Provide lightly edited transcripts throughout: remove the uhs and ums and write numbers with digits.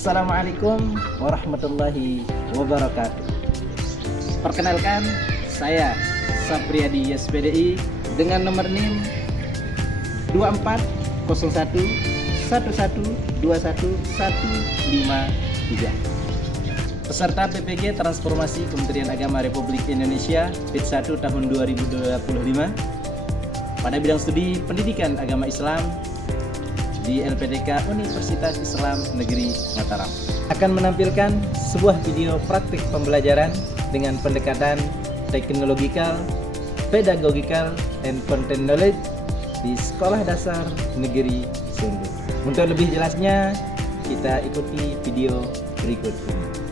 Assalamualaikum warahmatullahi wabarakatuh. Perkenalkan, saya Sapriyadi SPDI dengan nomor NIM 2401112115. Peserta PPG Transformasi Kementerian Agama Republik Indonesia PIT 1 tahun 2025 pada bidang studi Pendidikan Agama Islam di LPDK Universitas Islam Negeri Mataram. Akan menampilkan sebuah video praktik pembelajaran dengan pendekatan teknologikal, pedagogikal, and content knowledge di Sekolah Dasar Negeri Sumbu. Untuk lebih jelasnya, kita ikuti video berikut ini.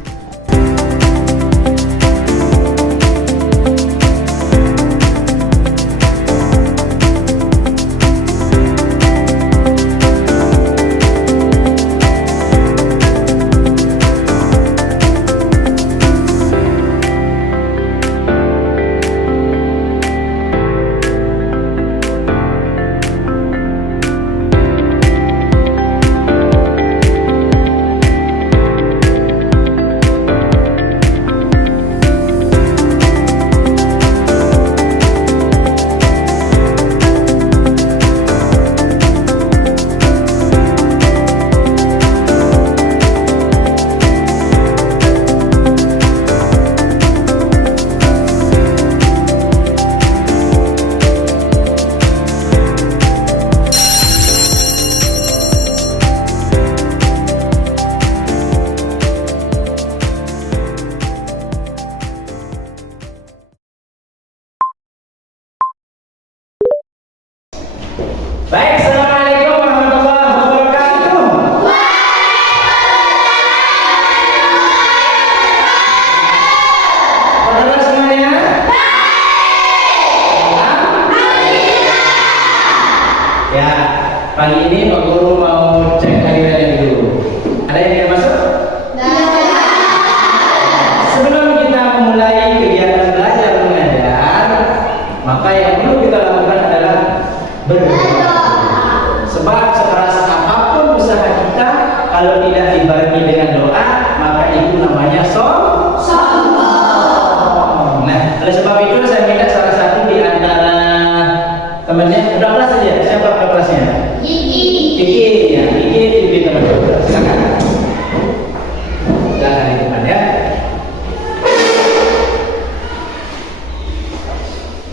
Baik, assalamualaikum warahmatullahi wabarakatuh. Bagaimana semuanya? Ya, pagi ini Pak Guru mau cek kalian dulu. Ada yang ingin masuk? Sebelum kita memulai kegiatan belajar mengajar, maka yang perlu kita lakukan adalah berdoa. Sebab sekeras apapun usaha kita, kalau tidak dibarengi dengan doa, maka itu namanya sombong. Nah, oleh sebab itu saya minta salah satu di antara temannya, udah kelas saja. Siapa kelasnya? Kiki, ya, Kiki pilih teman. Silakan. Silakan di depan ya.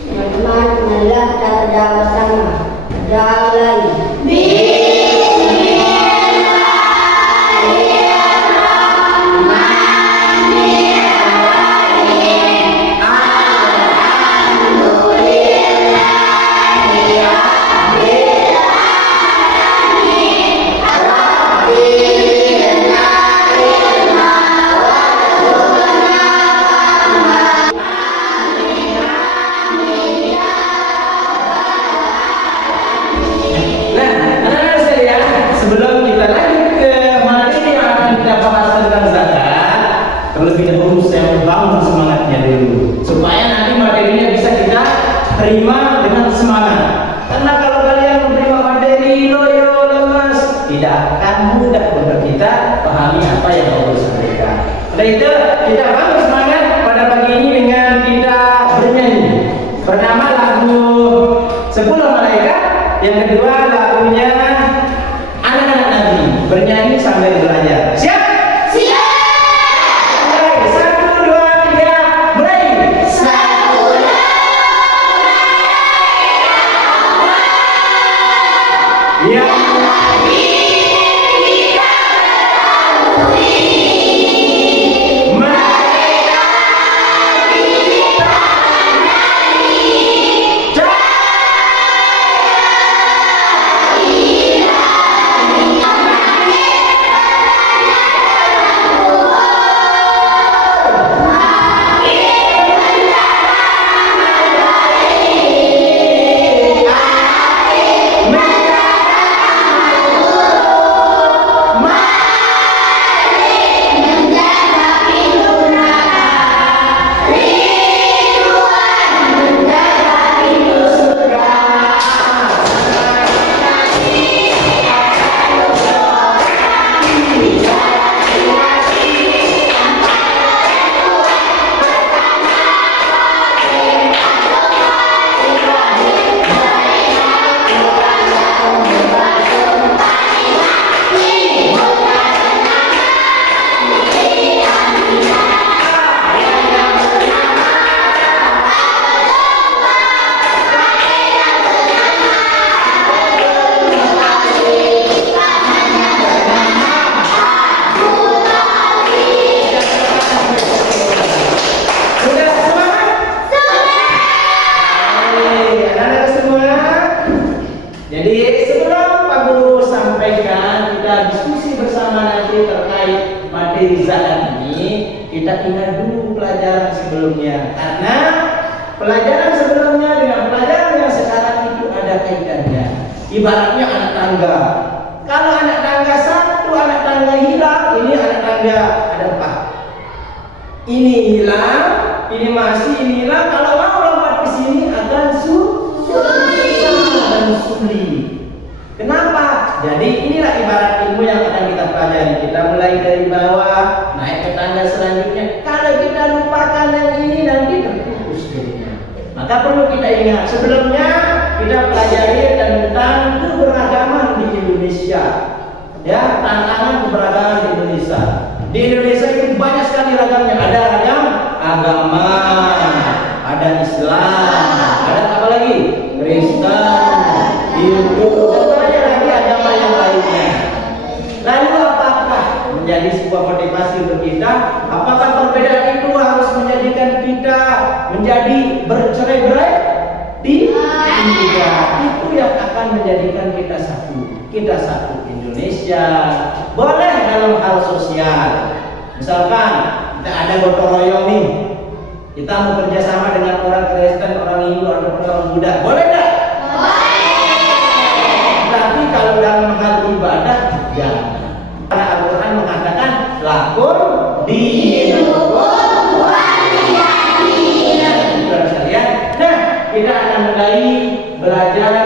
Teman-teman, marilah kita berdoa bersama. Jalan. Terlebih dahulu saya membangun semangatnya dulu supaya nanti materinya bisa kita terima dengan semangat. Karena kalau kalian menerima materi loyo lemas, tidak akan mudah untuk kita pahami apa yang Allah sampaikan. Oleh itu kita bangun semangat pada pagi ini dengan kita bernyanyi. Pertama lagu 10 Malaikat, yang kedua lagunya Anak-anak Nabi, bernyanyi sambil belajar. Siap? Jadi sebelum Pak Guru sampaikan, kita diskusi bersama nanti terkait materi zakat ini, kita ingat dulu pelajaran sebelumnya. Karena pelajaran sebelumnya dengan pelajaran yang sekarang itu ada kaitannya. Ibaratnya anak tangga. Kalau anak tangga satu, anak tangga hilang, ini anak tangga ada 4. Ini hilang, ini masih, ini hilang. Kalau mau lompat ke sini akan sulit. Kenapa? Jadi inilah ibarat ilmu yang akan kita pelajari. Kita mulai dari bawah, naik ke tangga selanjutnya. Kalau kita lupakan yang ini, nanti terputus jadinya. Maka perlu kita ingat. Sebelumnya kita pelajari tentang keberagaman di Indonesia. Ya, tantangan keberagaman di Indonesia. Di Indonesia itu banyak sekali ragamnya. Ada ragam agama, ada Islam, ada apa lagi? Kristen, Hindu, dan banyak lagi agama yang lainnya. Lalu apakah menjadi sebuah motivasi untuk kita? Apakah perbedaan itu harus menjadikan kita menjadi bercerai-berai? Tidak. Itu yang akan menjadikan kita satu. Kita satu Indonesia. Boleh dalam hal sosial. Misalkan kita ada gotong royong nih. Kita mau kerjasama dengan orang Kristen, orang Hindu, ataupun orang Buddha. Boleh nggak? Tapi kalau dalam hal ibadah, jangan. Karena Al-Quran mengatakan lakun dinukum waliyadin. Nah, kita akan mulai belajar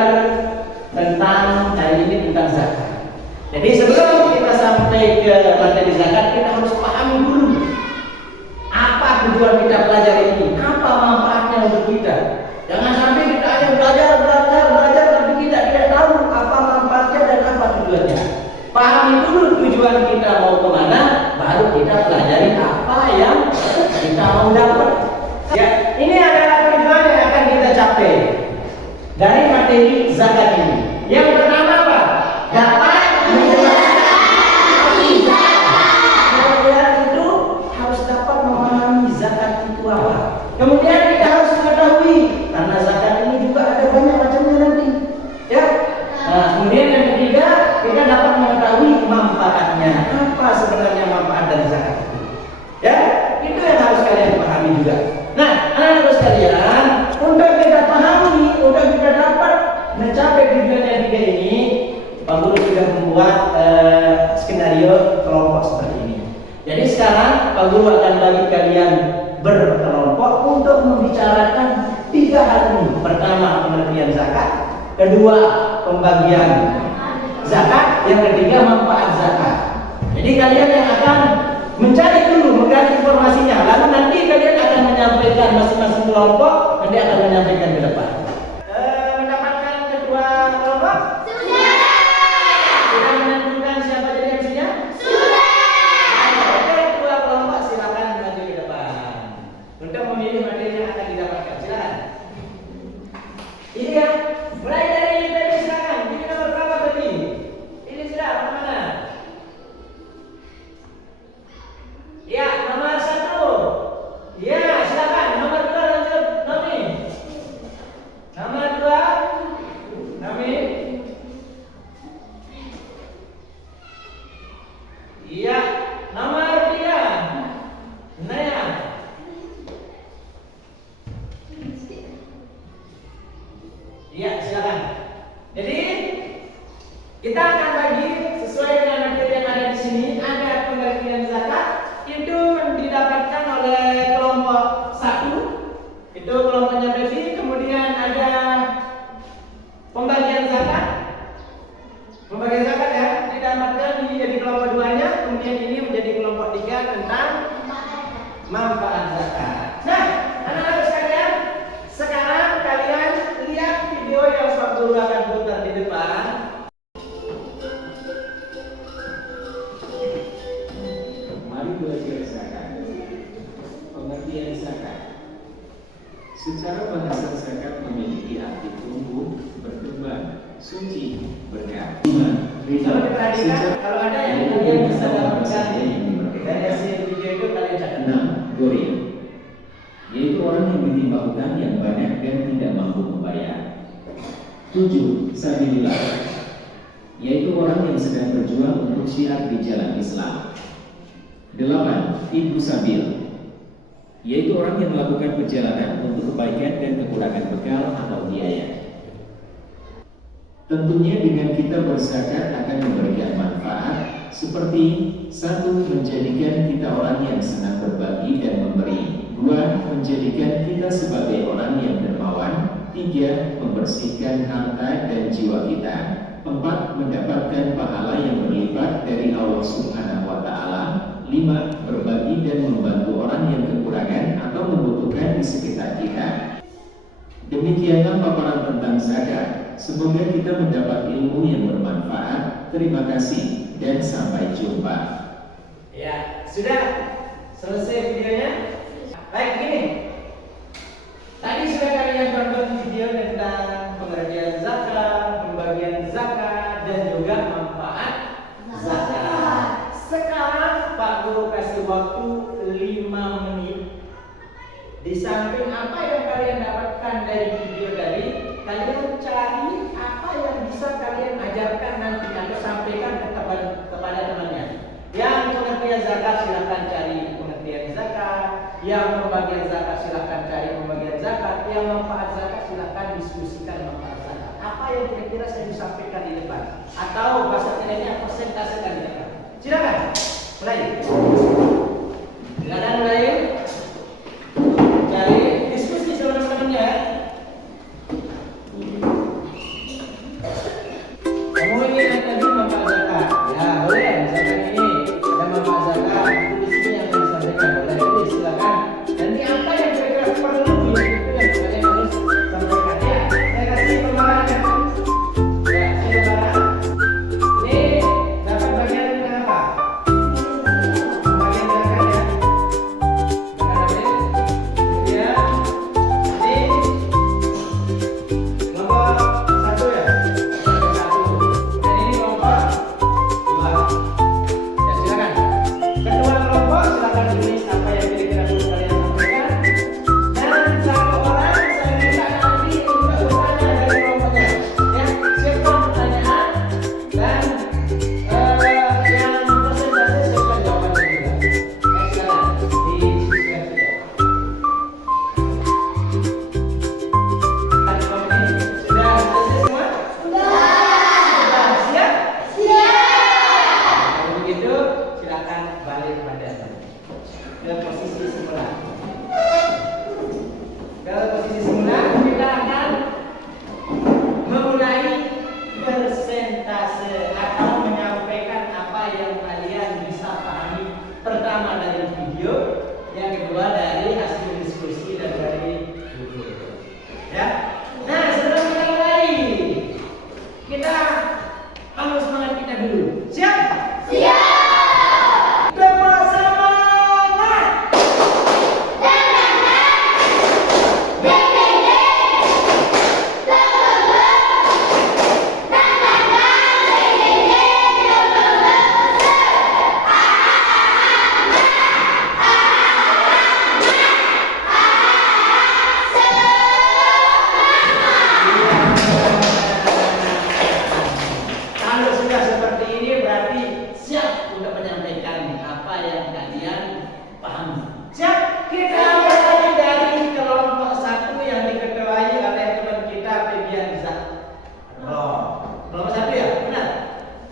tentang hari ini tentang zakat. Jadi sebelum kita sampai ke materi zakat, kita harus pahami dulu apa tujuan kita pelajari ini, apa manfaatnya untuk kita. Jangan sampai kita hanya belajar, tapi kita tidak tahu apa manfaatnya dan apa tujuannya. Pahami dulu tujuan kita mau kemana, baru kita pelajari apa yang kita mau dapat. Ya, ini adalah tujuan yang akan kita capai dari materi zakat ini. Yang pertama apa? Dapat menjelaskan zakat. Itu harus dapat memahami zakat itu apa. Kemudian kita harus mengetahui karena zakat ini juga ada banyak macamnya nanti. Ya. Nah, kemudian yang ketiga, kita dapat mengetahui manfaatnya. Apa sebenarnya manfaat dari zakat itu? Ya, itu yang harus kalian pahami juga. Nah, anak-anak sekalian, untuk kita pahami, untuk kita dapat mencapai tujuan yang tiga ini, Pak Guru sudah membuat skenario kelompok seperti ini. Jadi sekarang Pak Guru akan bagi kalian berkelompok untuk membicarakan 3 hal ini. Pertama, pengertian zakat. Kedua, pembagian zakat. Yang ketiga, manfaat zakat. Jadi kalian yang akan mencari dulu, menggali informasinya. Lalu nanti kalian akan menyampaikan masing-masing kelompok, nanti akan menyampaikan ke depan. Mendapatkan ketua kelompok? Sudah menentukan siapa jadi MC-nya? Oke, ketua kelompok silakan maju ke depan untuk memilih materi yang akan didapatkan. Silakan. Ini ya, mulai dari tadi silakan. Ini nomor berapa tadi? Ini sudah mana? Ya, nomor 1. Ya, silakan. Nomor 2 lanjut, Nomi. Nomor 2, Nomi. Iya, nomor 3, Naya. Iya, silakan. Jadi kita akan bagi sesuai dengan materi yang ada di sini. Ada pengertian zakat itu didapatkan oleh kelompok 1. Itu kelompoknya Bevi. Kemudian ada pembagian zakat. Pembagian zakat ya didapatkan ini jadi kelompok 2-nya. Kemudian ini menjadi kelompok 3 tentang manfaat zakat. Nah, anak-anak sekalian, sekarang kalian lihat video yang Pak Guru akan putar di depan. Mari belajar zakat. Pengertian zakat. Secara bahasa zakat memiliki arti tumbuh, berkembang, suci, berkah. Kalau diperhatikan, kalau ada yang kalian bisa dapatkan dari hasil video itu kalian catat. 6. Gorim, yaitu orang yang ditimpa utang yang banyak dan tidak mampu membayar. 7. Sabilillah, yaitu orang yang sedang berjuang untuk syiar di jalan Islam. 8. Ibu sabil, yaitu orang yang melakukan perjalanan untuk kebaikan dan kekurangan bekal atau biaya. Tentunya dengan kita berzakat akan memberikan manfaat seperti 1. Menjadikan kita orang yang senang berbagi dan memberi. 2. Menjadikan kita sebagai orang yang dermawan. 3. Membersihkan harta dan jiwa kita. 4. Mendapatkan pahala yang berlipat dari Allah Subhanahu wa Ta'ala. 5. Berbagi dan membantu orang yang kekurangan atau membutuhkan di sekitar kita. Demikianlah paparan tentang zakat. Semoga kita mendapat ilmu yang bermanfaat. Terima kasih dan sampai jumpa. Ya, sudah selesai videonya. Baik, gini. Tadi sudah kalian tonton video tentang pengertian zakat, pembagian zakat, dan juga manfaat zakat. Sekarang Pak Guru kasih waktu 5 menit. Di samping apa yang kalian dapatkan dari video tadi, kalian cari apa yang bisa kalian ajarkan nanti atau sampaikan kepada temannya. Yang pengertian zakat silakan cari pengertian zakat, yang pembagian zakat silakan cari pembagian zakat, yang manfaat zakat silakan diskusikan manfaat zakat. Apa yang kira-kira saya disampaikan di depan atau bahasa lainnya presentasikan di depan. Silakan mulai. Silakan mulai. Cari diskusi sama teman-temannya. Kamu ini tadi manfaat zakat. Ya boleh, misalkan ini ada manfaat zakat. Itu di sini yang akan disampaikan. Boleh tulis silakan. Nanti apa yang kira-kira perlu itu yang kalian harus sampaikan. Ya, saya kasih pembahasannya. Ya, saya pembahasan. Ini dapat bagian tentang apa? Bagian zakat ya.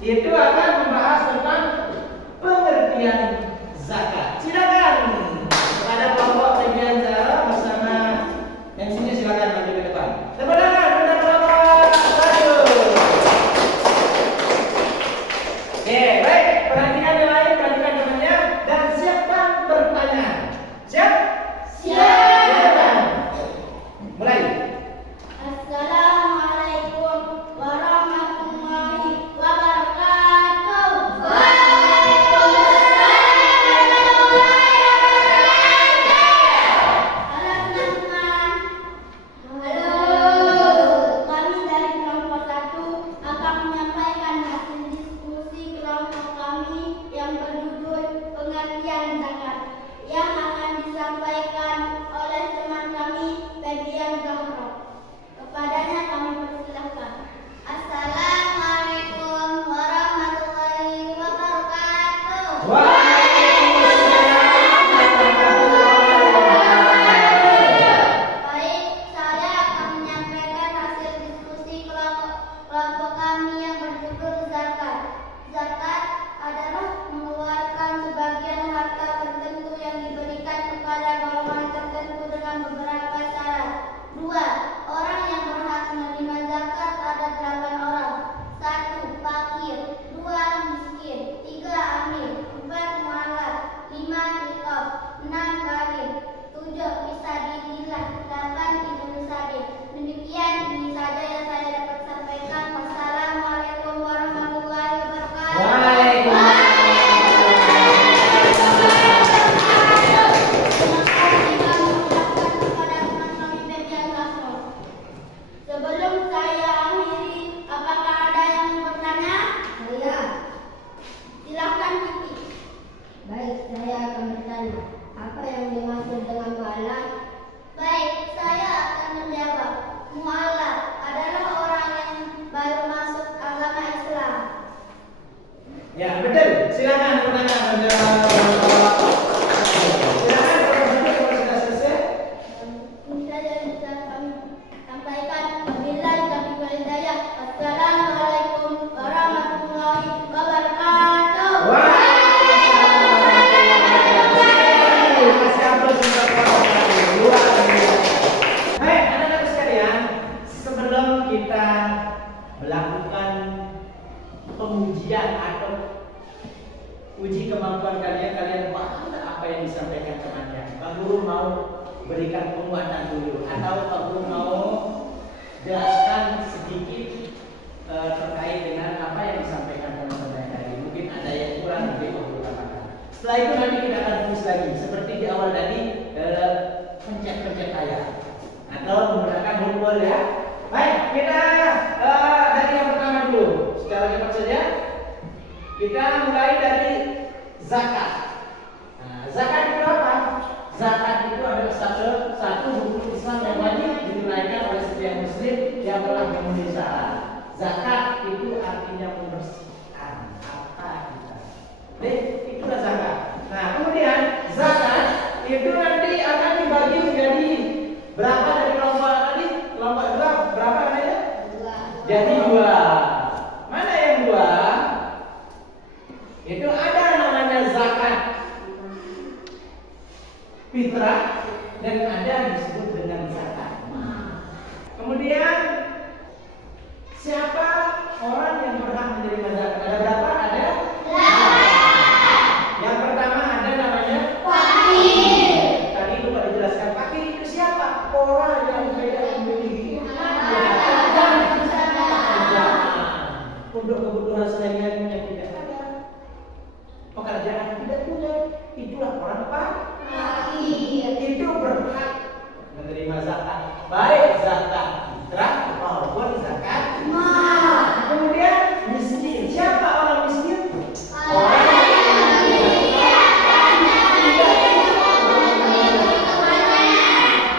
Itu akan membahas tentang pengertian zakat. Silakan kepada kelompok pengertian zakat bersama MC-nya, silakan maju ke depan. Tepuk tangan untuk kelompok 1. Oke, baik. Perhatikan yang lain, perhatikan temannya dan siapkan pertanyaan. Siap? Siap. Mulai. Assalamualaikum warahmatullahi wabarakatuh. Ya, betul. Silakan pertanyaan. Silakan kalau sudah selesai. Saya bisa kami sampaikan wabillahi taufiq wal hidayah. Wassalamualaikum warahmatullahi wabarakatuh. Hai anak-anak sekalian, sebelum kita melakukan pengujian atau uji kemampuan kalian paham apa yang disampaikan temannya. Pak Guru mau berikan penguatan dulu, atau Pak Guru mau jelaskan sedikit terkait dengan apa yang disampaikan teman-teman tadi. Mungkin ada yang kurang lebih Pak Guru katakan. Setelah itu nanti kita akan tulis lagi seperti di awal tadi, pencet ayat atau menggunakan huruf ya. Baik, kita dari yang pertama dulu. Secara cepat saja. Kita mulai dari zakat. Nah, zakat itu apa? Zakat itu adalah satu rukun Islam yang wajib ditunaikan oleh setiap muslim yang telah memenuhi syarat. Zakat itu artinya membersihkan harta kita. Jadi itulah zakat. Nah, kemudian zakat itu nanti akan dibagi menjadi berapa dari kelompok tadi? Kelompok berapa namanya? Jadi dua. Mana yang dua? Itu ada namanya zakat fitrah dan ada disebut dengan zakat mal. Kemudian siapa orang yang berhak menerima zakat? Ada berapa? Ada? Yang pertama ada namanya fakir. Tadi itu Pak dijelaskan, fakir itu siapa? Orang yang tidak memiliki untuk kebutuhan sehari-harinya tidak ada, pekerjaan tidak punya, itulah orang fakir. Itu berhak menerima zakat, baik zakat fitrah maupun zakat mal. Kemudian miskin, siapa orang miskin? Orang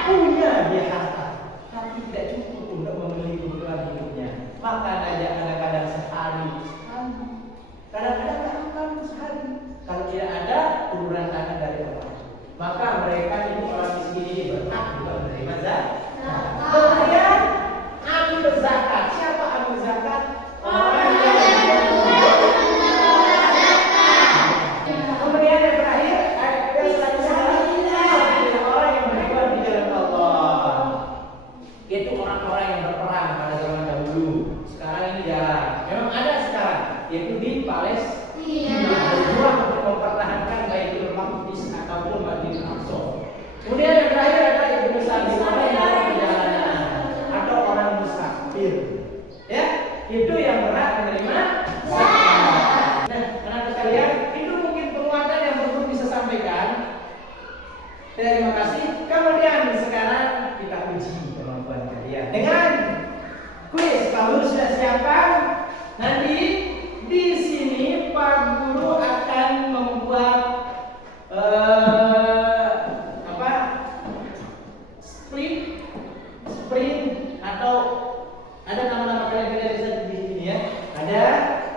punya dia harta, tapi tidak cukup untuk membeli kebutuhan hidupnya. Maka ada kadang-kadang sehari, kadang-kadang tak makan sehari. Kalau tidak ada uluran tangan dari orang, maka mereka ini orang miskin ini berhak juga menerima zakat. Kemudian amil zakat, siapa amil zakat? Orang yang kemudian yang terakhir ada orang yang berjuang di jalan Allah. Itu orang-orang yang berperang pada zaman dahulu. Sekarang ini jarang. Memang ada sekarang, yaitu di Palestina, berjuang untuk mempertahankan Baitul Maqdis ataupun Masjidil Aqsa. Kemudian yang terakhir ada Ibnu Sabil, orang yang dalam perjalanan atau orang musafir. Ya, itu yang berhak menerima zakat. Nah, anak-anak sekalian, itu mungkin penguatan yang perlu bisa sampaikan. Terima kasih. Kemudian sekarang kita uji kemampuan kalian dengan kuis. Kalau sudah siapkan, nanti di sini Pak Guru akan membuat sprint atau ada nama-nama kalian di sini ya. Ada,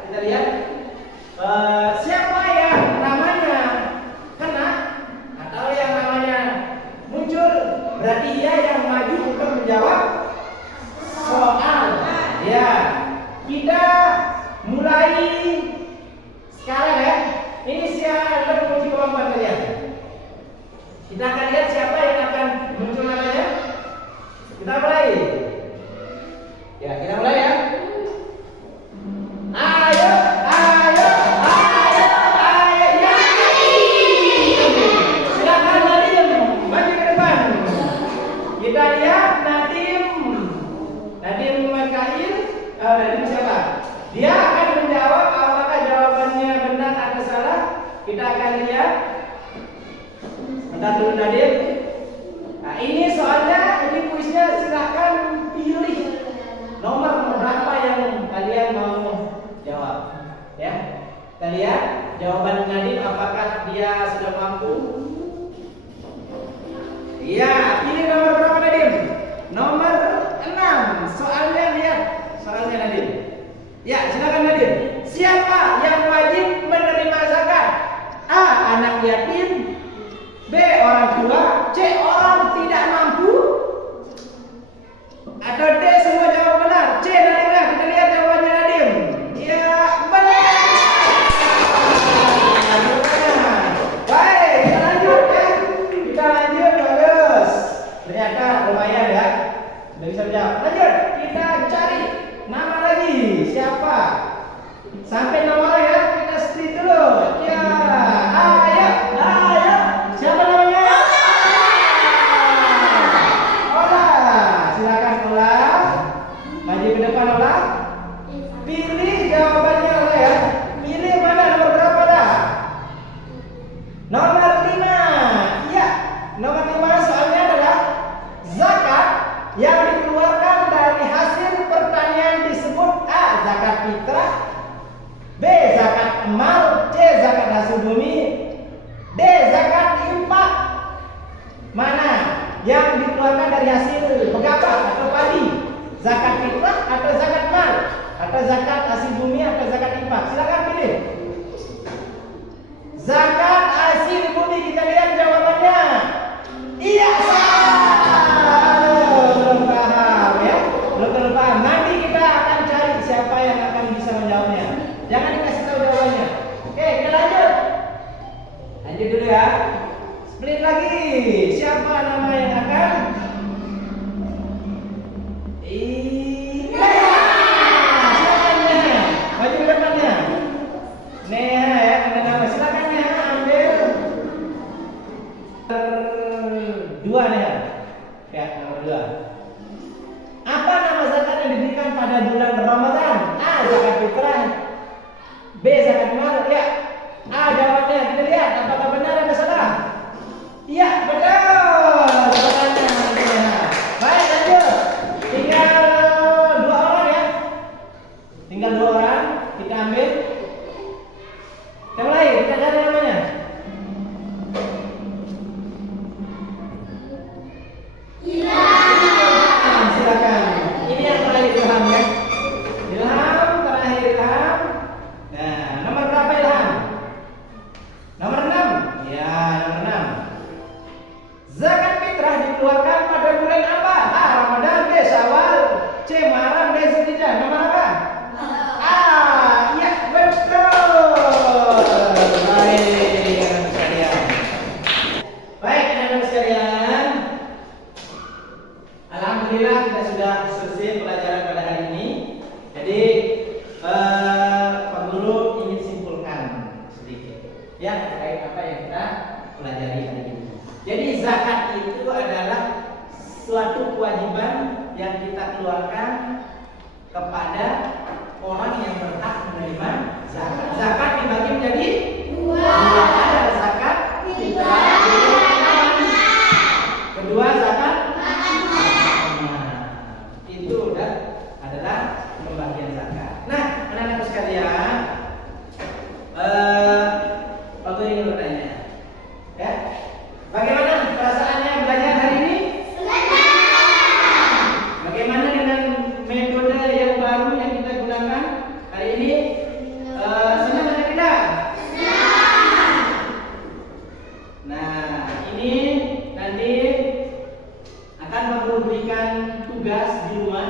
kita lihat siapa yang namanya kena atau yang namanya muncul, berarti dia yang maju untuk menjawab soal. Ya, kita mulai sekarang ya. Ini siapa menguji kemampuan kalian? Kita akan lihat siapa yang akan muncul namanya. Kita mulai. Ya, kita mulai ya. Ayo, ayo, ayo, ayo. Silakan Nadim, maju ke depan. Kita lihat Nadim Makail. Nadim siapa? Dia akan menjawab apakah jawabannya benar atau salah. Kita akan lihat. Bentar dulu Nadim. Nah, ini soalnya, ini kuisnya, silahkan pilih nomor berapa yang kalian mau jawab. Ya, kita lihat jawaban Nadim apakah dia sudah mampu. Iya, pilih nomor berapa Nadim? Nomor 6. Soalnya lihat, soalnya Nadim. Ya, silakan Nadir. Siapa yang wajib menerima zakat? A. Anak yatim, B. Orang tua, C. Orang tidak mampu, atau D. Semua jawab benar. C. Nadir, kita lihat jawabannya Nadir. Ya, benar. Baik, kita lanjut ya. Kita lanjut, bagus. Ternyata lumayan ya. Sudah bisa menjawab. Lanjut, kita cari nama lagi. Siapa? Sampai nama ya, kita stay dulu. Ya, ayo. Siapa namanya? Ola. Silakan Ola. Maju ke depan Ola. Pilih jawabannya Ola ya. Pilih mana, nomor berapa dah? Nomor 5. Iya, nomor 5 soalnya adalah zakat yang dikeluarkan dari hasil pertanian disebut A. Zakat fitrah, B. Zakat amal, C. Zakat hasil bumi, D. Zakat infak. Mana yang dikeluarkan dari hasil megapah atau padi? Zakat fitrah atau zakat mal, atau zakat hasil bumi atau zakat infak? Silakan pilih. Zakat hasil bumi, kita lihat jawabannya. Iya, salah. Belum paham ya? Belum paham. Nanti kita akan cari siapa yang akan bisa menjawabnya. Jangan dikasih tahu jawabannya. Oke, kita lanjut. Lanjut dulu ya. Split lagi. Siapa nama yang akan? Iya. Silakan Neha. Maju ke depannya. Neha ya, ada nama. Silakan Neha ambil. Dua Neha. Ya, nomor 2. Apa nama zakat yang diberikan pada bulan Ramadan? A. Zakat fitrah, B. Zakat mal. Ya. A jawabannya. Kita lihat apakah benar atau salah. Iya, betul. Jawabannya. Baik, lanjut. Tinggal 2 orang ya. Tinggal 2 orang. Kita ambil. Kita mulai. Kita cari namanya. Silakan. Ini yang terakhir Ilham ya. Ilham, terakhir Ilham. Nah, nomor berapa Ilham? Nomor 6. Ya, nomor 6. Zakat fitrah dikeluarkan pada bulan apa? A. Ramadan, B. Syawal, C. Muharram, D. Zulhijjah. Nomor apa? A. Ya, betul. Baik, anak sekalian. Baik, anak sekalian. Alhamdulillah kita sudah selesai pelajaran pada hari ini. Jadi Pak Guru ingin simpulkan sedikit ya terkait apa yang kita pelajari hari ini. Jadi zakat itu adalah suatu kewajiban yang kita keluarkan kepada orang yang berhak menerima zakat. Zakat dibagi menjadi 2. Ada zakat fitrah, kedua zakat. Itu adalah pembagian zakat. Nah, anak-anakku sekalian, Pak Guru ingin bertanya, ya, bagaimana perasaannya belajar hari ini? Bagaimana dengan metode yang baru yang kita gunakan hari ini? Senang atau tidak? Nah, ini nanti akan Pak Guru berikan tugas di rumah.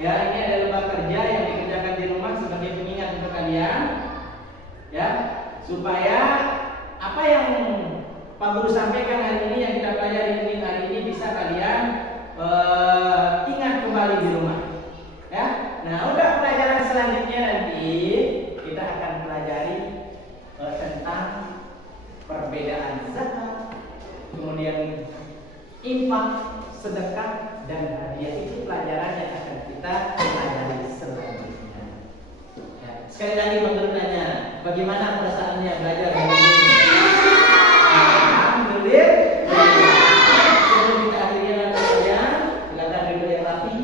Ya, ini ada lembar kerja yang dikerjakan di rumah sebagai pengingat untuk kalian. Ya, supaya apa yang Pak Guru sampaikan hari ini, yang kita pelajari hari ini bisa kalian ingat kembali di rumah. Ya. Nah, untuk pelajaran selanjutnya nanti kita akan pelajari tentang perbedaan zakat, kemudian infak, sedekah, dan hadiah. Itu pelajaran yang akan kita pelajari selanjutnya. Ya. Sekali lagi Pak Guru tanya, bagaimana perasaannya belajar hari ini? Alhamdulillah. Sebelum kita akhiri nantinya, silakan duduk yang rapi.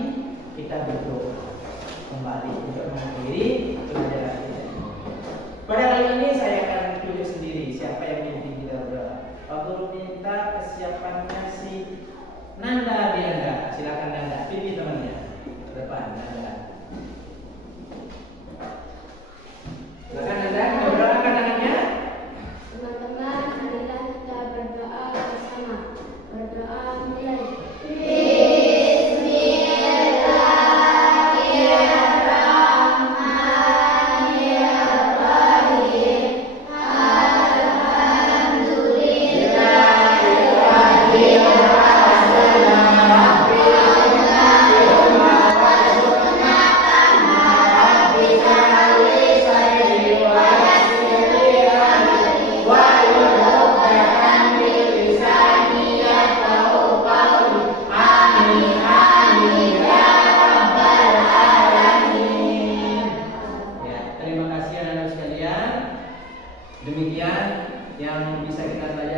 Kita berdoa kembali untuk mengakhiri pelajaran kita. Pada kali ini saya akan tunjuk sendiri siapa yang memimpin kita berdoa. Pak Guru minta kesiapannya si Nanda Dianda. Silakan Nanda, pimpin temannya ke depan. Nanda. yang bisa kita pelajari